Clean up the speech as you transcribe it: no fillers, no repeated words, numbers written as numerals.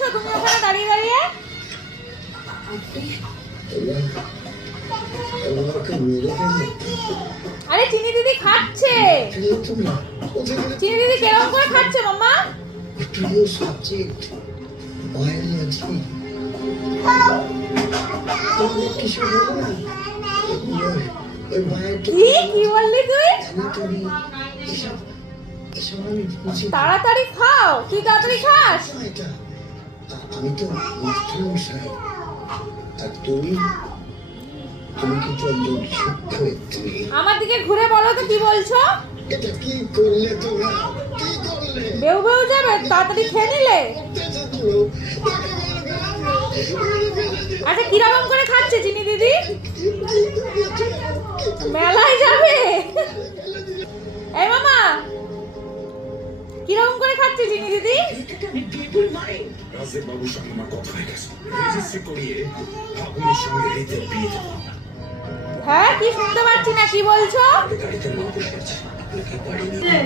দেখছো তুমি ওখানে দাঁড়িয়ে দাঁড়িয়ে? আরে চিনি দিদি খাচ্ছে। চিনি দিদি কেরম করে খাচ্ছে মাম্মা? প্রিয় সাবজেক্ট বায়োলজি। কিছু বলো না। কি বললি তুই? তাড়াতাড়ি খাও, তুই তাড়াতাড়ি খাস। আমি তো মাস্টারমশাই, আর তুমি কিন্তু একজন শিক্ষয়িত্রী। আমার দিকে ঘুরে বলো তো কি বলছো? এটা কি করলে তোমরা? কি করলে? বেউ বেউ যাবে, তাড়াতাড়ি খেয়ে নিলে। আচ্ছা কিরকম করে খাচ্ছে চিনি দিদি? মেলায় যাবে? এই মামা কিরকম করে খাচ্ছে চিনি দিদি? রাজেক বাবুর সঙ্গে আমার কথা হয়ে গেছে, রেজিস্ট্রি করিয়ে বাবুর সঙ্গে রেতের বিয়ে দেবো। হ্যাঁ কি শুনতে পাচ্ছি না, কি বলছো? গাড়িতে মা বসে আছে, আপনাকে বাড়ি নিয়ে